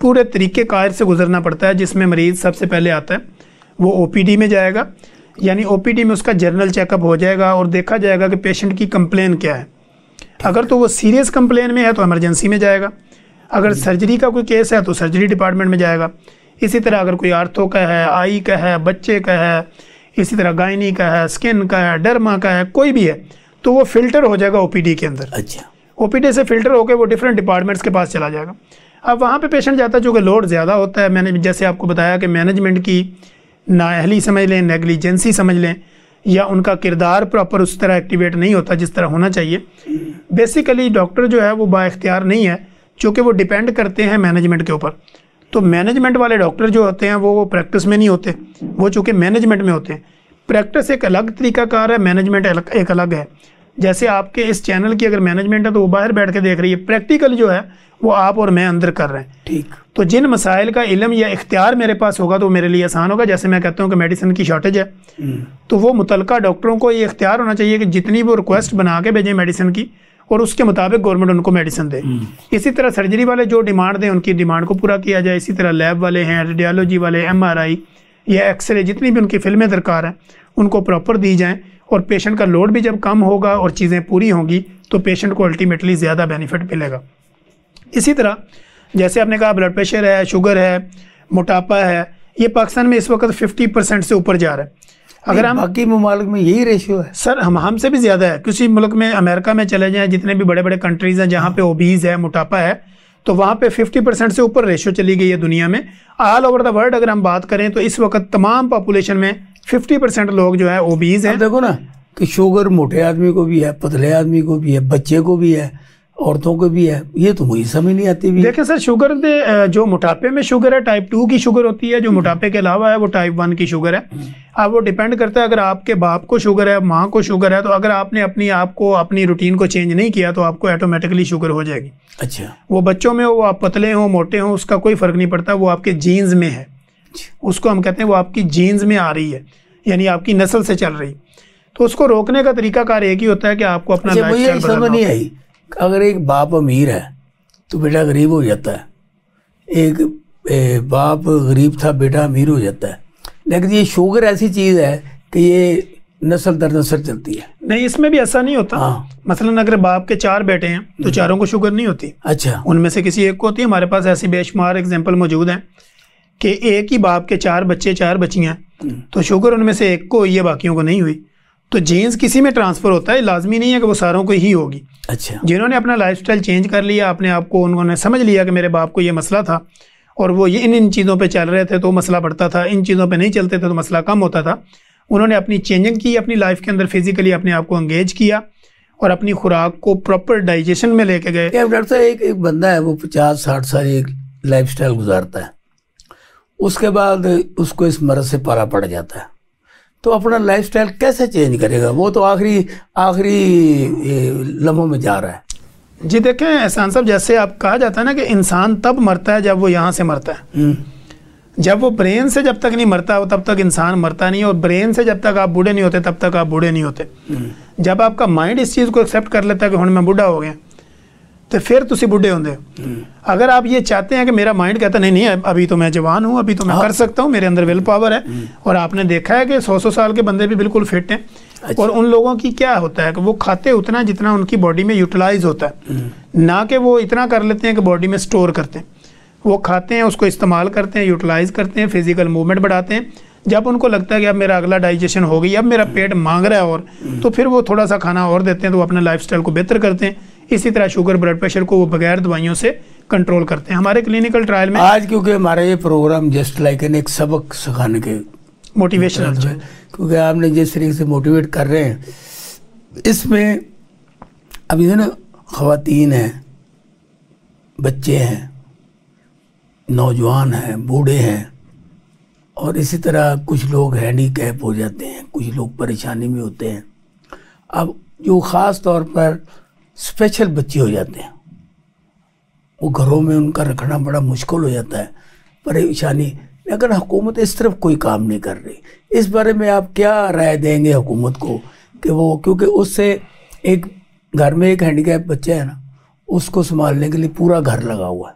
पूरे तरीक़ेकार से गुजरना पड़ता है, जिसमें मरीज़ सबसे पहले आता है वो OPD में जाएगा, यानी OPD में उसका जनरल चेकअप हो जाएगा और देखा जाएगा कि पेशेंट की कंप्लेन क्या है। अगर तो वो सीरियस कंप्लेन में है तो इमरजेंसी में जाएगा, अगर सर्जरी का कोई केस है तो सर्जरी डिपार्टमेंट में जाएगा। इसी तरह अगर कोई आर्थो का है, आई का है, बच्चे का है, इसी तरह गायनी का है, स्किन का है, डर्मा का है, कोई भी है, तो वो फिल्टर हो जाएगा OPD के अंदर। अच्छा। OPD से फिल्टर होकर वो डिफरेंट डिपार्टमेंट्स के पास चला जाएगा। अब वहाँ पे पेशेंट जाता है, चूँकि लोड ज़्यादा होता है, मैंने जैसे आपको बताया कि मैनेजमेंट की नाअहली समझ लें, नेगलिजेंसी समझ लें, या उनका किरदार प्रॉपर उस तरह एक्टिवेट नहीं होता जिस तरह होना चाहिए। बेसिकली डॉक्टर जो है वो बाइख्तियार नहीं है, चूँकि वो डिपेंड करते हैं मैनेजमेंट के ऊपर। तो मैनेजमेंट वाले डॉक्टर जो होते हैं वो प्रैक्टिस में नहीं होते, वो चूँकि मैनेजमेंट में होते हैं। प्रैक्टिस एक अलग तरीकाकार है, मैनेजमेंट एक अलग है। जैसे आपके इस चैनल की अगर मैनेजमेंट है तो वो बाहर बैठ के देख रही है, प्रैक्टिकल जो है वो आप और मैं अंदर कर रहे हैं। ठीक। तो जिन मसाइल का इल्म या इख्तियार मेरे पास होगा तो मेरे लिए आसान होगा। जैसे मैं कहता हूँ कि मेडिसिन की शॉर्टेज है, तो वो मुतलका डॉक्टरों को ये इख्तियार होना चाहिए कि जितनी वो रिक्वेस्ट बना के भेजें मेडिसिन की, और उसके मुताबिक गवर्नमेंट उनको मेडिसिन दे। इसी तरह सर्जरी वाले जो डिमांड दें उनकी डिमांड को पूरा किया जाए। इसी तरह लैब वाले हैं, रेडियोलॉजी वाले, MRI या एक्सरे, जितनी भी उनकी फिल्में दरकार हैं उनको प्रॉपर दी जाएँ। और पेशेंट का लोड भी जब कम होगा और चीज़ें पूरी होंगी तो पेशेंट को अल्टीमेटली ज़्यादा बेनिफिट मिलेगा। इसी तरह जैसे आपने कहा ब्लड प्रेशर है, शुगर है, मोटापा है, ये पाकिस्तान में इस वक्त 50% से ऊपर जा रहा है। अगर हम बाकी ममालिक में यही रेशियो है सर, हमसे भी ज़्यादा है। किसी मुल्क में, अमेरिका में चले जाएँ, जितने भी बड़े बड़े कंट्रीज़ हैं जहाँ पे ओबीज़ है, मोटापा है, तो वहाँ पे 50% से ऊपर रेशियो चली गई है दुनिया में। ऑल ओवर द वर्ल्ड अगर हम बात करें तो इस वक्त तमाम पॉपुलेशन में 50% लोग जो है ओबीज़ हैं। देखो ना कि शुगर मोटे आदमी को भी है, पतले आदमी को भी है, बच्चे को भी है, औरतों को भी है। ये तो मुझे समझ नहीं आती भी। देखें सर, शुगर जो मोटापे में शुगर है टाइप 2 की शुगर होती है, जो मोटापे के अलावा है वो टाइप 1 की शुगर है। अब वो डिपेंड करता है, अगर आपके बाप को शुगर है, माँ को शुगर है, तो अगर आपने अपनी रूटीन को चेंज नहीं किया तो आपको ऑटोमेटिकली शुगर हो जाएगी। अच्छा। वो बच्चों में हो, आप पतले हो, मोटे हो, उसका कोई फर्क नहीं पड़ता, वो आपके जीन्स में है। उसको हम कहते हैं वो आपकी जीन्स में आ रही है, यानी आपकी नस्ल से चल रही। तो उसको रोकने का तरीकाकार एक ही होता है कि आपको अपना लाइफस्टाइल बदलना। समझ नहीं आई, अगर एक बाप अमीर है तो बेटा गरीब हो जाता है, एक बाप गरीब था बेटा अमीर हो जाता है। लेकिन ये शुगर ऐसी चीज़ है कि ये नस्ल दर नस्ल चलती है। नहीं, इसमें भी ऐसा नहीं होता। हाँ। मसलन अगर बाप के 4 बेटे हैं तो चारों को शुगर नहीं होती। अच्छा। उनमें से किसी एक को होती है। हमारे पास ऐसी बेशुमार एग्जाम्पल मौजूद हैं कि एक ही बाप के 4 बच्चे, 4 बच्चियाँ, तो शुगर उनमें से एक को हुई है, बाकियों को नहीं हुई। तो जीन्स किसी में ट्रांसफ़र होता है, लाजमी नहीं है कि वो सारों को ही होगी। अच्छा। जिन्होंने अपना लाइफस्टाइल चेंज कर लिया, अपने आप को उन्होंने समझ लिया कि मेरे बाप को ये मसला था और वो ये इन चीज़ों पे चल रहे थे तो मसला बढ़ता था, इन चीज़ों पे नहीं चलते थे तो मसला कम होता था। उन्होंने अपनी चेंजिंग की, अपनी लाइफ के अंदर फिजिकली अपने आप को एंगेज किया और अपनी खुराक को प्रॉपर डाइजेशन में लेके गए। डॉक्टर साहब, एक बंदा है वो 50-60 साल एक लाइफस्टाइल गुजारता है, उसके बाद उसको इस मर्ज से पारा पड़ जाता है, तो अपना लाइफस्टाइल कैसे चेंज करेगा? वो तो आखिरी लम्हों में जा रहा है। जी देखें एहसान साहब, जैसे आप कहा जाता है ना कि इंसान तब मरता है जब वो यहाँ से मरता है। जब वो ब्रेन से जब तक नहीं मरता तब तक इंसान मरता नहीं, और ब्रेन से जब तक आप बूढ़े नहीं होते तब तक आप बूढ़े नहीं होते। जब आपका माइंड इस चीज़ को एक्सेप्ट कर लेता है कि हुण मैं बूढ़ा हो गया, तो फिर तुसी बूढ़े होंगे। अगर आप ये चाहते हैं कि मेरा माइंड कहता नहीं अभी तो मैं जवान हूँ, अभी तो मैं कर सकता हूँ, मेरे अंदर विल पावर है, और आपने देखा है कि 100 साल के बंदे भी बिल्कुल फिट हैं। अच्छा। और उन लोगों की क्या होता है कि वो खाते उतना जितना उनकी बॉडी में यूटिलाइज होता है, ना कि वो इतना कर लेते हैं कि बॉडी में स्टोर करते हैं। वो खाते हैं, उसको इस्तेमाल करते हैं, यूटिलाइज करते हैं, फिजिकल मूवमेंट बढ़ाते हैं। जब उनको लगता है कि अब मेरा अगला डाइजेशन हो गई, अब मेरा पेट मांग रहा है और, तो फिर वो थोड़ा सा खाना और देते हैं, तो वो अपने लाइफस्टाइल को बेहतर करते हैं। इसी तरह शुगर, ब्लड प्रेशर को वो बगैर दवाइयों से कंट्रोल करते हैं। हमारे क्लिनिकल ट्रायल में आज क्योंकि हमारा ये प्रोग्राम जस्ट लाइक एक सबक सिखाने के मोटिवेशनल है, क्योंकि आपने जिस तरीके से मोटिवेट कर रहे हैं इसमें, अभी ना ख़वातीन हैं, बच्चे हैं, नौजवान हैं, बूढ़े हैं, और इसी तरह कुछ लोग हैंडीकैप हो जाते हैं, कुछ लोग परेशानी में होते हैं। अब जो ख़ास तौर पर स्पेशल बच्चे हो जाते हैं, वो घरों में उनका रखना बड़ा मुश्किल हो जाता है, परेशानी। लेकिन हुकूमत इस तरफ कोई काम नहीं कर रही। इस बारे में आप क्या राय देंगे हुकूमत को कि वो, क्योंकि उससे एक घर में एक हैंडीकैप बच्चा है ना, उसको संभालने के लिए पूरा घर लगा हुआ है,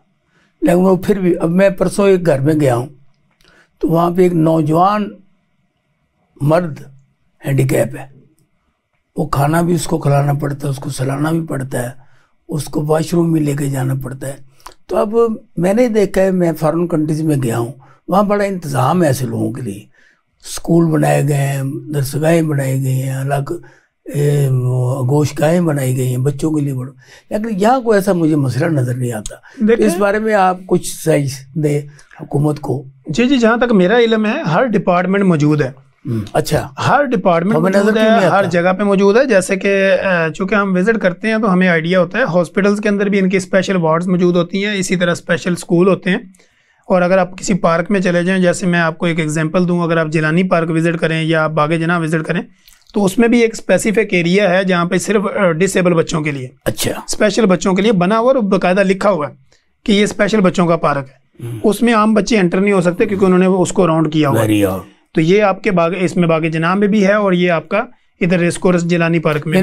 लेकिन वो फिर भी, अब मैं परसों एक घर में गया हूँ तो वहाँ पे एक नौजवान मर्द हैंडीकैप है, वो खाना भी उसको खिलाना पड़ता है, उसको सुलाना भी पड़ता है, उसको वॉशरूम भी लेके जाना पड़ता है। तो अब मैंने देखा है, मैं फॉरेन कंट्रीज में गया हूँ, वहाँ बड़ा इंतज़ाम है ऐसे लोगों के लिए, स्कूल बनाए गए हैं, दरसगाहें बनाई गई हैं, अलग गोशगाहें बनाई गई हैं बच्चों के लिए बड़ो, लेकिन यहाँ कोई ऐसा मुझे मसला नज़र नहीं आता। इस बारे में आप कुछ सही दे हुकूमत को। जी, जहाँ तक मेरा इल्म है हर डिपार्टमेंट मौजूद है। अच्छा, हर डिपार्टमेंट मौजूद है, हर जगह पे मौजूद है। जैसे कि चूँकि हम विजिट करते हैं तो हमें आइडिया होता है, हॉस्पिटल्स के अंदर भी इनकी स्पेशल वार्ड्स मौजूद होती हैं, इसी तरह स्पेशल स्कूल होते हैं। और अगर आप किसी पार्क में चले जाएं, जैसे मैं आपको एक एग्जांपल दूं, अगर आप जिलानी पार्क विजिट करें या आप बागे जना विजिट करें, तो उसमें भी एक स्पेसिफिक एरिया है जहाँ पे सिर्फ डिसेबल बच्चों के लिए, अच्छा, स्पेशल बच्चों के लिए बना हुआ और बाकायदा लिखा हुआ है कि ये स्पेशल बच्चों का पार्क है। उसमें आम बच्चे एंटर नहीं हो सकते क्योंकि उन्होंने उसको राउंड किया हुआ है। तो ये आपके इसमें बागे जना में भी है और ये आपका इधर रेस्कोर्स जिलानी पार्क में है।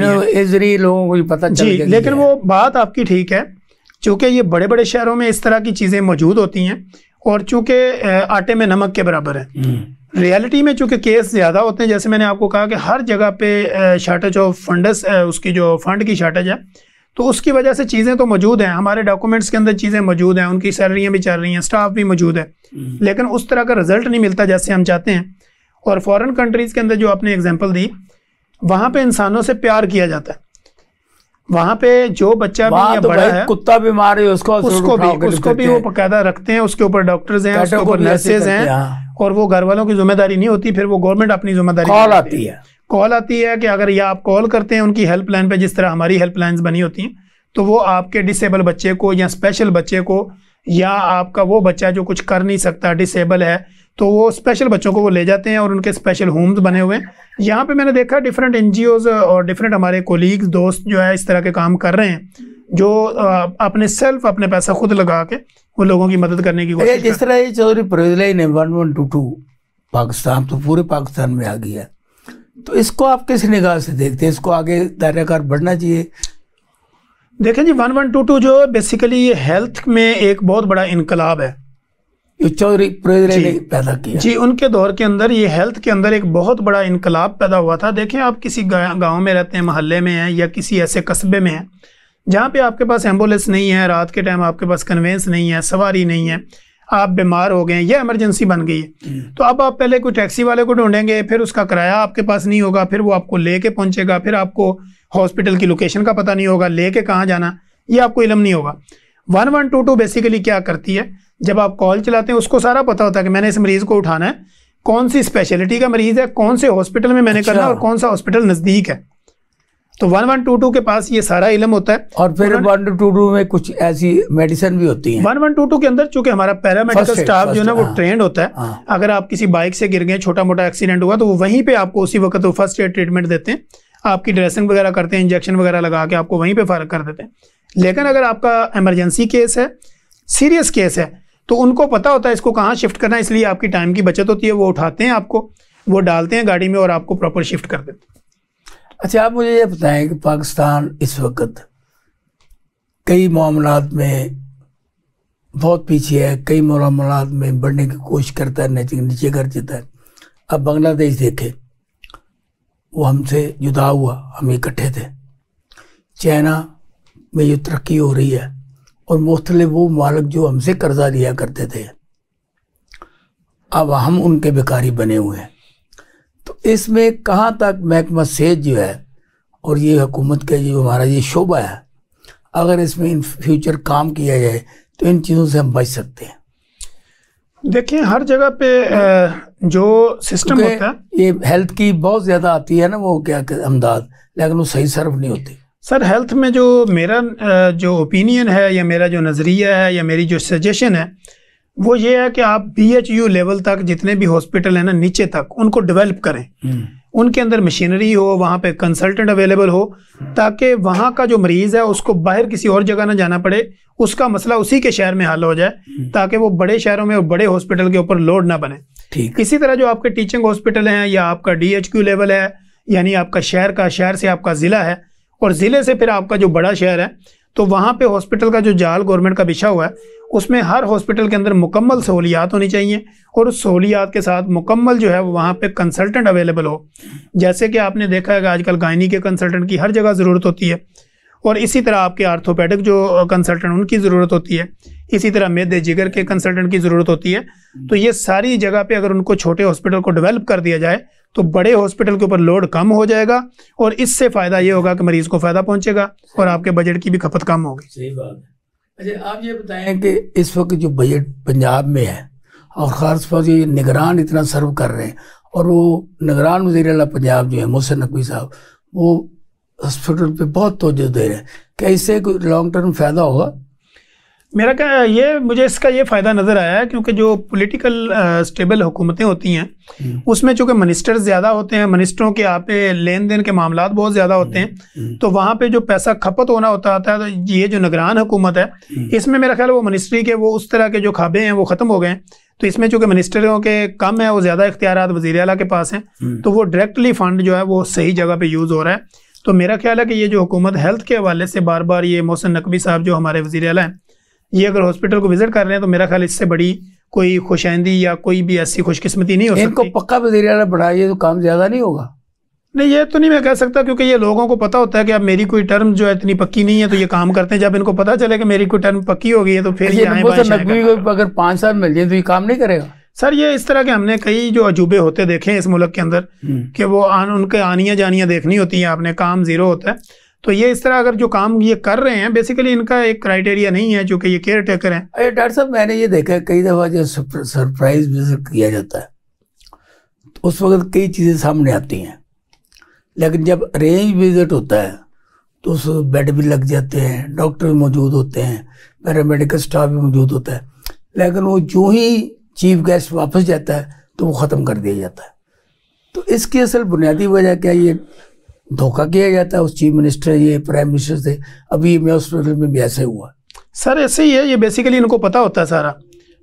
लोगों को पता चल गया। लेकिन वो बात आपकी ठीक है, चूँकि ये बड़े बड़े शहरों में इस तरह की चीज़ें मौजूद होती हैं और चूँकि आटे में नमक के बराबर है। रियलिटी में चूँकि केस ज़्यादा होते हैं, जैसे मैंने आपको कहा कि हर जगह पे शॉर्टेज ऑफ फंड्स, उसकी जो फंड की शॉर्टेज है, तो उसकी वजह से चीज़ें तो मौजूद हैं, हमारे डॉक्यूमेंट्स के अंदर चीज़ें मौजूद हैं, उनकी सैलरियाँ भी चल रही हैं, स्टाफ भी मौजूद है, लेकिन उस तरह का रिजल्ट नहीं मिलता जैसे हम चाहते हैं। और फॉरेन कंट्रीज़ के अंदर जो आपने एग्जांपल दी, वहाँ पे इंसानों से प्यार किया जाता है। वहाँ पे जो बच्चा भी या तो बड़ा है, कुत्ता बीमार है उसको भी वो बाकायदा रखते हैं, उसके ऊपर डॉक्टर्स हैं, उसके ऊपर नर्सेज हैं, और वो घर वालों की जिम्मेदारी नहीं होती, फिर वो गवर्नमेंट अपनी जिम्मेदारी कॉल आती है कि अगर ये आप कॉल करते हैं उनकी हेल्पलाइन पे, जिस तरह हमारी हेल्पलाइंस बनी होती हैं, तो वो आपके डिसेबल बच्चे को या स्पेशल बच्चे को, या आपका वो बच्चा जो कुछ कर नहीं सकता, डिसेबल है, तो वो स्पेशल बच्चों को वो ले जाते हैं और उनके स्पेशल होम्स बने हुए हैं। यहाँ पे मैंने देखा डिफरेंट NGOs और डिफरेंट हमारे कोलीग्स, दोस्त जो है इस तरह के काम कर रहे हैं, जो अपने पैसा खुद लगा के वो लोगों की मदद करने की कोशिश। जिस तरह ये चौधरी परवेज ने 1122 पाकिस्तान तो पूरे पाकिस्तान में आ गया, तो इसको आप किस निगाह से देखते हैं? इसको आगे दायराकार बढ़ना चाहिए? देखें जी, 1122 जो बेसिकली ये हेल्थ में एक बहुत बड़ा इनकलाब है, चौधरी परवेज ने पैदा किया जी। उनके दौर के अंदर ये हेल्थ के अंदर एक बहुत बड़ा इनकलाब पैदा हुआ था। देखें, आप किसी गांव में रहते हैं, मोहल्ले में हैं, या किसी ऐसे कस्बे में हैं जहाँ पे आपके पास एम्बुलेंस नहीं है, रात के टाइम आपके पास कन्वेंस नहीं है, सवारी नहीं है, आप बीमार हो गए, ये इमरजेंसी बन गई है, तो अब आप पहले कोई टैक्सी वाले को ढूंढेंगे, फिर उसका किराया आपके पास नहीं होगा, फिर वो आपको लेके पहुंचेगा, फिर आपको हॉस्पिटल की लोकेशन का पता नहीं होगा, लेके कहाँ जाना ये आपको इल्म नहीं होगा। 1122 बेसिकली क्या करती है, जब आप कॉल चलाते हैं उसको सारा पता होता है कि मैंने इस मरीज को उठाना है, कौन सी स्पेशलिटी का मरीज है, कौन से हॉस्पिटल में मैंने करना है, और कौन सा हॉस्पिटल नज़दीक है। तो 1122 के पास ये सारा इल्म होता है। और फिर 1122 में कुछ ऐसी मेडिसिन भी होती है। 1122 के अंदर चूंकि हमारा पैरामेडिकल स्टाफ जो है ना वो ट्रेंड होता है। अगर आप किसी बाइक से गिर गए, छोटा मोटा एक्सीडेंट हुआ, तो वो वहीं पे आपको उसी वक्त वो फर्स्ट एड ट्रीटमेंट देते हैं, आपकी ड्रेसिंग वगैरह करते हैं, इंजेक्शन वगैरह लगा के आपको वहीं पे फारग कर देते हैं। लेकिन अगर आपका इमरजेंसी केस है, सीरियस केस है, तो उनको पता होता है इसको कहाँ शिफ्ट करना है, इसलिए आपकी टाइम की बचत होती है। वो उठाते हैं आपको, वो डालते हैं गाड़ी में और आपको प्रॉपर शिफ्ट कर देते हैं। अच्छा, आप मुझे ये बताएं कि पाकिस्तान इस वक्त कई मामलात में बहुत पीछे है, कई मामलात में बढ़ने की कोशिश करता है, नीचे कर देता है। अब बांग्लादेश देखे, वो हमसे जुदा हुआ, हम इकट्ठे थे। चाइना में ये तरक्की हो रही है, और मुख्तलिफ वो मालिक जो हमसे कर्जा लिया करते थे, अब हम उनके बेकारी बने हुए हैं। तो इसमें कहाँ तक महकमा सेहत जो है और ये हुकूमत का जो हमारा ये शोबा है, अगर इसमें इन फ्यूचर काम किया जाए तो इन चीज़ों से हम बच सकते हैं। देखिए हर जगह पे जो सिस्टम होता है, ये हेल्थ की बहुत ज़्यादा आती है ना, वो क्या अमदाद, लेकिन वो सही सर्व नहीं होती। सर हेल्थ में जो मेरा जो ओपिनियन है या मेरा जो नज़रिया है या मेरी जो सजेशन है वो ये है कि आप BHU लेवल तक जितने भी हॉस्पिटल हैं ना नीचे तक उनको डेवलप करें, उनके अंदर मशीनरी हो, वहाँ पे कंसल्टेंट अवेलेबल हो, ताकि वहाँ का जो मरीज़ है उसको बाहर किसी और जगह ना जाना पड़े, उसका मसला उसी के शहर में हल हो जाए, ताकि वो बड़े शहरों में और बड़े हॉस्पिटल के ऊपर लोड ना बने। ठीक। इसी तरह जो आपके टीचिंग हॉस्पिटल हैं या आपका DHQ लेवल है, यानी आपका शहर से आपका ज़िला है और ज़िले से फिर आपका जो बड़ा शहर है, तो वहाँ पे हॉस्पिटल का जो जाल गवर्नमेंट का बिछा हुआ है उसमें हर हॉस्पिटल के अंदर मुकम्मल सहूलियात होनी चाहिए और उस सहूलियात के साथ मुकम्मल जो है वहाँ पे कंसल्टेंट अवेलेबल हो। जैसे कि आपने देखा है कि आजकल गायनी के कंसल्टेंट की हर जगह ज़रूरत होती है और इसी तरह आपके आर्थोपेडिक जो कंसल्टेंट उनकी ज़रूरत होती है, इसी तरह मेदे जिगर के कंसल्टेंट की ज़रूरत होती है। तो ये सारी जगह पे अगर उनको छोटे हॉस्पिटल को डेवलप कर दिया जाए तो बड़े हॉस्पिटल के ऊपर लोड कम हो जाएगा और इससे फ़ायदा ये होगा कि मरीज़ को फ़ायदा पहुंचेगा और आपके बजट की भी खपत कम होगी। सही बात है। अच्छा आप ये बताएं कि इस वक्त जो बजट पंजाब में है और ख़ास तौर से ये निगरान इतना सर्व कर रहे हैं और वो निगरान वज़ीर आला पंजाब जो है मोहसिन नकवी साहब, वो हॉस्पिटल पे बहुत तवज्जो दे रहे हैं, क्या इससे कोई लॉन्ग टर्म फ़ायदा होगा? मेरा क्या ये मुझे इसका ये फ़ायदा नज़र आया है क्योंकि जो पॉलिटिकल स्टेबल हुकूमतें होती हैं उसमें चूँकि मिनिस्टर्स ज़्यादा होते हैं, मिनिस्टरों के यहाँ पे लेन देन के मामलात बहुत ज़्यादा होते हैं, तो वहाँ पे जो पैसा खपत होना होता है, तो ये जो निगरान हुकूमत है इसमें मेरा ख्याल है वो मिनिस्ट्री के वो उस तरह के जो खाबे हैं वो ख़त्म हो गए हैं। तो इसमें चूँकि मिनिस्टरों के कम है, वो ज़्यादा इख्तियारात वज़ीर आला के पास हैं, तो वो डायरेक्टली फ़ंड जो है वो सही जगह पर यूज़ हो रहा है। तो मेरा ख्याल है कि ये जो हुकूमत हेल्थ के हवाले से बार बार ये मोहसिन नकवी साहब जो हमारे वज़ीर आला हैं, ये अगर हॉस्पिटल को विजिट कर रहे हैं तो मेरा ख्याल इससे बड़ी कोई खुशाइंदी या कोई भी ऐसी खुशकिस्मती नहीं हो सकती। इनको पक्का वज़ीर आला बढ़ाइए तो काम ज़्यादा नहीं होगा? नहीं, ये तो नहीं मैं कह सकता क्योंकि ये लोगों को पता होता है कि अब मेरी कोई टर्म जो है इतनी पक्की नहीं है, तो ये काम करते हैं। जब इनको पता चले कि मेरी कोई टर्म पक्की हो गई है तो फिर ये नकवी को अगर 5 साल मिल जाए तो ये काम नहीं करेगा? सर ये इस तरह के हमने कई जो अजूबे होते देखे हैं इस मुल्क के अंदर कि वो उनके आनियाँ जानियाँ देखनी होती हैं, आपने काम ज़ीरो होता है। तो ये इस तरह अगर जो काम ये कर रहे हैं बेसिकली इनका एक क्राइटेरिया नहीं है, चूँकि ये केयर टेकर हैं। अरे डॉक्टर साहब मैंने ये देखा है कई दफ़ा जो सरप्राइज विजिट किया जाता है तो उस वक्त कई चीज़ें सामने आती हैं, लेकिन जब अरेंज विजिट होता है तो उस बेड भी लग जाते हैं, डॉक्टर भी मौजूद होते हैं, पैरामेडिकल स्टाफ भी मौजूद होता है, लेकिन वो जो ही चीफ गेस्ट वापस जाता है तो वो ख़त्म कर दिया जाता है। तो इसकी असल बुनियादी वजह क्या, ये धोखा किया जाता है उस चीफ मिनिस्टर ये प्राइम मिनिस्टर से? अभी मैं हॉस्पिटल में भी ऐसे हुआ। सर ऐसे ही है, ये बेसिकली इनको पता होता है सारा।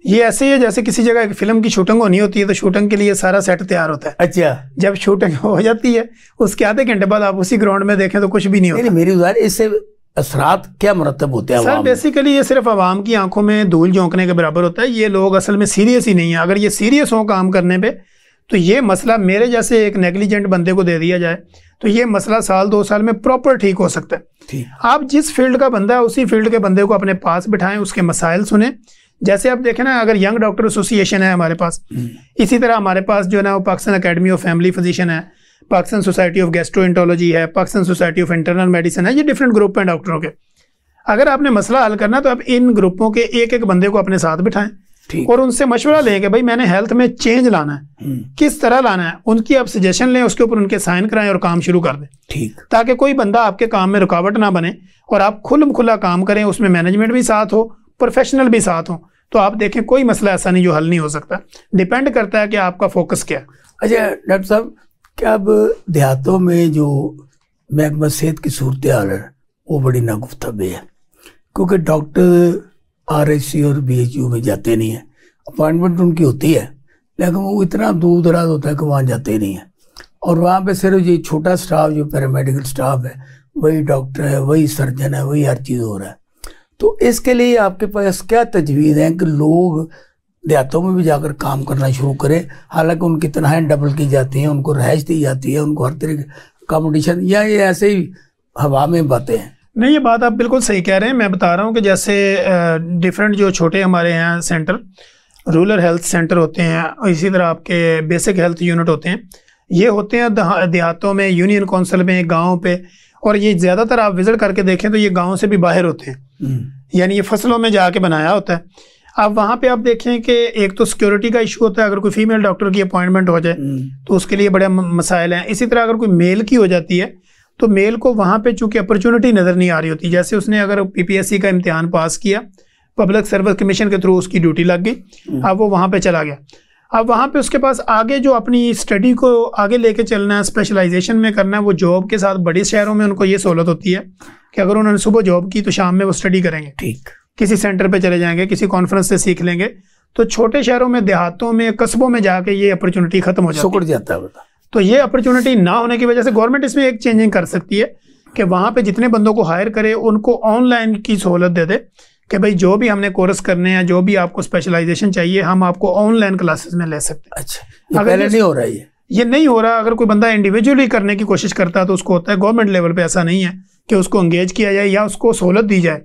ये ऐसे ही है जैसे किसी जगह एक फिल्म की शूटिंग होनी होती है तो शूटिंग के लिए सारा सेट तैयार होता है। अच्छा, जब शूटिंग हो जाती है उसके आधे घंटे बाद आप उसी ग्राउंड में देखें तो कुछ भी नहीं होता। मेरी गुजारिश, इससे असरात क्या मुरतब होते हैं? सर बेसिकली ये सिर्फ आवाम की आंखों में धूल झोंकने के बराबर होता है। ये लोग असल में सीरियस ही नहीं है। अगर ये सीरियस हो काम करने पे तो ये मसला मेरे जैसे एक नेग्लिजेंट बंदे को दे दिया जाए तो ये मसला 1-2 साल में प्रॉपर ठीक हो सकता है। आप जिस फील्ड का बंदा है उसी फील्ड के बंदे को अपने पास बिठाएं, उसके मसाइल सुने। जैसे आप देखें ना, अगर यंग डॉक्टर एसोसिएशन है हमारे पास, इसी तरह हमारे पास जो है ना वो Pakistan academy of family physician है, पाकिस्तान सोसाइटी ऑफ गैस्ट्रोएंटरोलॉजी है, Pakistan society of internal medicine है। ये डिफरेंट ग्रुप हैं डॉक्टरों के। अगर आपने मसला हल करना तो आप इन ग्रुपों के एक एक बंदे को अपने साथ बिठाएं और उनसे मशवरा लें कि भाई मैंने हेल्थ में चेंज लाना है, किस तरह लाना है, उनकी आप सजेशन लें, उसके ऊपर उनके साइन कराएं और काम शुरू कर दें। ठीक, ताकि कोई बंदा आपके काम में रुकावट ना बने और आप खुल्म खुला काम करें, उसमें मैनेजमेंट भी साथ हो, प्रोफेशनल भी साथ हो। तो आप देखें कोई मसला ऐसा नहीं जो हल नहीं हो सकता। डिपेंड करता है कि आपका फोकस क्या है। अच्छा डॉक्टर साहब, क्या अब देहातों में जो महकमा सेहत की सूरत हाल है वो बड़ी नागुफ्ताबे है, क्योंकि डॉक्टर RHC और BHU में जाते नहीं हैं। अपॉइंटमेंट उनकी होती है लेकिन वो इतना दूर दराज होता है कि वहाँ जाते नहीं हैं, और वहाँ पे सिर्फ ये छोटा स्टाफ जो पैरामेडिकल स्टाफ है वही डॉक्टर है, वही सर्जन है, वही हर चीज़ हो रहा है। तो इसके लिए आपके पास क्या तजवीज़ है कि लोग देहातों में भी जाकर काम करना शुरू करें? हालांकि उनकी तनख्वाहें डबल की जाती हैं, उनको रिहाइश दी जाती है, उनको हर तरह की अकोमोडेशन, या ये ऐसे ही हवा में बातें हैं? नहीं, ये बात आप बिल्कुल सही कह रहे हैं। मैं बता रहा हूँ कि जैसे डिफरेंट जो छोटे हमारे यहाँ सेंटर, रूरल हेल्थ सेंटर होते हैं, इसी तरह आपके बेसिक हेल्थ यूनिट होते हैं, ये होते हैं देहातों में, यूनियन काउंसिल में, गाँव पे। और ये ज़्यादातर आप विजिट करके देखें तो ये गाँव से भी बाहर होते हैं। यानी ये फसलों में जाके बनाया होता है। अब वहाँ पे आप देखें कि एक तो सिक्योरिटी का इशू होता है, अगर कोई फीमेल डॉक्टर की अपॉइंटमेंट हो जाए तो उसके लिए बड़े मसाइल हैं। इसी तरह अगर कोई मेल की हो जाती है तो मेल को वहाँ पे चूंकि अपॉर्चुनिटी नज़र नहीं आ रही होती, जैसे उसने अगर PPSC का इम्तिहान पास किया, पब्लिक सर्विस कमीशन के थ्रू उसकी ड्यूटी लग गई, अब वो वहाँ पे चला गया, अब वहाँ पे उसके पास आगे जो अपनी स्टडी को आगे लेके चलना है, स्पेशलाइजेशन में करना है, वो जॉब के साथ बड़े शहरों में उनको ये सहूलत होती है कि अगर उन्होंने सुबह जॉब की तो शाम में वो स्टडी करेंगे, ठीक, किसी सेंटर पे चले जाएंगे, किसी कॉन्फ्रेंस से सीख लेंगे। तो छोटे शहरों में, देहातों में, कस्बों में जाके ये अपॉर्चुनिटी खत्म हो जाता है। तो ये अपॉर्चुनिटी ना होने की वजह से गवर्नमेंट इसमें एक चेंजिंग कर सकती है कि वहाँ पे जितने बंदों को हायर करे उनको ऑनलाइन की सहूलत दे दे कि भाई जो भी हमने कोर्स करने हैं, जो भी आपको स्पेशलाइजेशन चाहिए, हम आपको ऑनलाइन क्लासेस में ले सकते हैं। अच्छा, ये पहले नहीं हो रहा है, ये नहीं हो रहा। अगर कोई बंदा इंडिविजुअली करने की कोशिश करता है तो उसको होता है। गवर्नमेंट लेवल पे ऐसा नहीं है कि उसको एंगेज किया जाए या उसको सहूलत दी जाए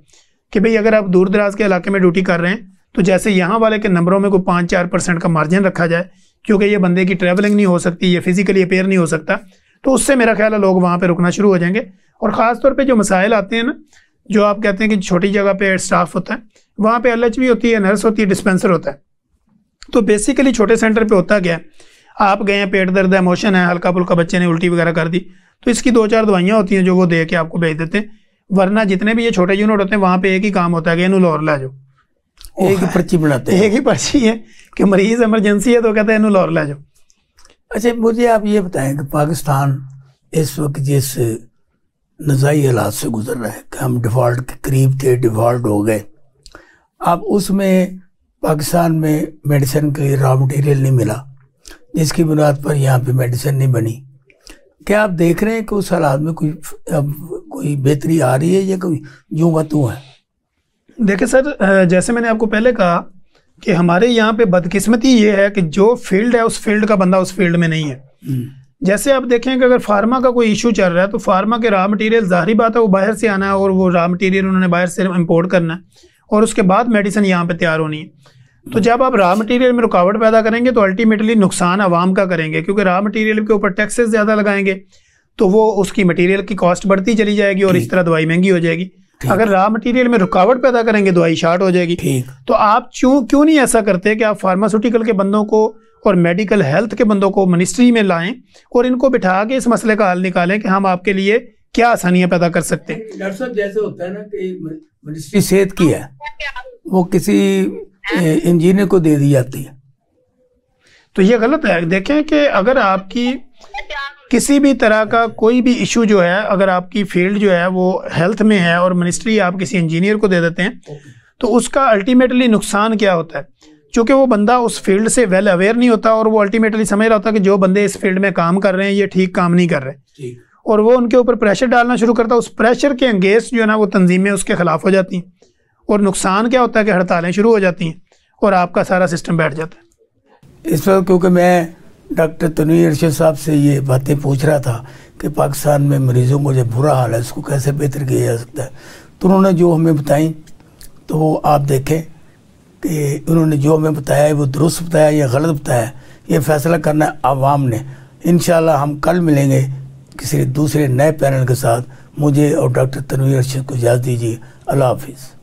कि भाई अगर आप दूर दराज के इलाके में ड्यूटी कर रहे हैं तो जैसे यहाँ वाले के नंबरों में कोई 5-4% का मार्जिन रखा जाए, क्योंकि ये बंदे की ट्रैवलिंग नहीं हो सकती, ये फिजिकली अपेयर नहीं हो सकता, तो उससे मेरा ख्याल है लोग वहाँ पे रुकना शुरू हो जाएंगे। और ख़ास तौर पे जो मसाइल आते हैं ना, जो आप कहते हैं कि छोटी जगह पे स्टाफ होता है, वहाँ पे LHV होती है, नर्स होती है, डिस्पेंसर होता है। तो बेसिकली छोटे सेंटर पे होता क्या है, आप गए हैं, पेट दर्द है, मोशन है, हल्का फुल्का बच्चे ने उल्टी वगैरह कर दी, तो इसकी 2-4 दवाइयाँ होती हैं जो वो दे के आपको भेज देते हैं। वरना जितने भी ये छोटे यूनिट होते हैं वहाँ पे एक ही काम होता है कि इन्होंने और ला जाओ, एक ही पर्ची बनाते हैं, एक ही पर्ची है कि मरीज इमरजेंसी है तो कहते हैं इन्होंने और ला जाओ। अच्छा, मुझे आप ये बताएं कि पाकिस्तान इस वक्त जिस नज़ाई हालात से गुजर रहा है कि हम डिफ़ॉल्ट के करीब थे, डिफ़ॉल्ट हो गए, अब उसमें पाकिस्तान में मेडिसिन के रॉ मटेरियल नहीं मिला, जिसकी बुनियाद पर यहाँ पे मेडिसिन नहीं बनी। क्या आप देख रहे हैं कि उस हालात में कोई बेहतरी आ रही है या कोई यूं का त्यों है? देखिए सर, जैसे मैंने आपको पहले कहा कि हमारे यहाँ पे बदकिस्मती ये है कि जो फील्ड है उस फील्ड का बंदा उस फील्ड में नहीं है। जैसे आप देखें कि अगर फार्मा का कोई इशू चल रहा है तो फार्मा के रॉ मटेरियल, जाहिर बात है वो बाहर से आना है और वो रॉ मटेरियल उन्होंने बाहर से इम्पोर्ट करना है और उसके बाद मेडिसिन यहाँ पे तैयार होनी है। तो जब आप रॉ मटेरियल में रुकावट पैदा करेंगे तो अल्टीमेटली नुकसान आवाम का करेंगे, क्योंकि रॉ मटेरियल के ऊपर टैक्सेस ज़्यादा लगाएंगे तो वो उसकी मटेरियल की कॉस्ट बढ़ती चली जाएगी और इस तरह दवाई महंगी हो जाएगी। अगर रॉ मटेरियल में रुकावट पैदा करेंगे दवाई शार्ट हो जाएगी। तो आप क्यों नहीं ऐसा करते कि आप फार्मास्यूटिकल के बंदों को और मेडिकल हेल्थ के बंदों को मिनिस्ट्री में लाएं और इनको बिठा के इस मसले का हल निकालें कि हम आपके लिए क्या आसानियां पैदा कर सकते हैं। डॉक्टर साहब, जैसे होता है ना कि मिनिस्ट्री सेहत की है, वो किसी इंजीनियर को दे दी जाती है, तो ये गलत है। देखें कि अगर आपकी किसी भी तरह का कोई भी इशू जो है, अगर आपकी फील्ड जो है वो हेल्थ में है और मिनिस्ट्री आप किसी इंजीनियर को दे देते हैं तो उसका अल्टीमेटली नुकसान क्या होता है, क्योंकि वो बंदा उस फील्ड से वेल अवेयर नहीं होता और वो अल्टीमेटली समझ रहा होता कि जो बंदे इस फील्ड में काम कर रहे हैं ये ठीक काम नहीं कर रहे, और वो उनके ऊपर प्रेशर डालना शुरू करता है। उस प्रेशर के अंगेंस्ट जो है ना वो तंजीमें उसके खिलाफ हो जाती हैं और नुकसान क्या होता है कि हड़तालें शुरू हो जाती हैं और आपका सारा सिस्टम बैठ जाता है। इस वक्त क्योंकि मैं डॉक्टर तनवीर अरशद साहब से ये बातें पूछ रहा था कि पाकिस्तान में मरीज़ों को जो बुरा हाल है उसको कैसे बेहतर किया जा सकता है, तो उन्होंने जो हमें बताई तो आप देखें कि उन्होंने जो हमें बताया है वो दुरुस्त बताया या गलत बताया, ये फैसला करना है आवाम ने। इंशाल्लाह हम कल मिलेंगे किसी दूसरे नए पैनल के साथ। मुझे और डॉक्टर तनवीर अरशद को इजाज़त दीजिए। अल्लाह हाफिज़।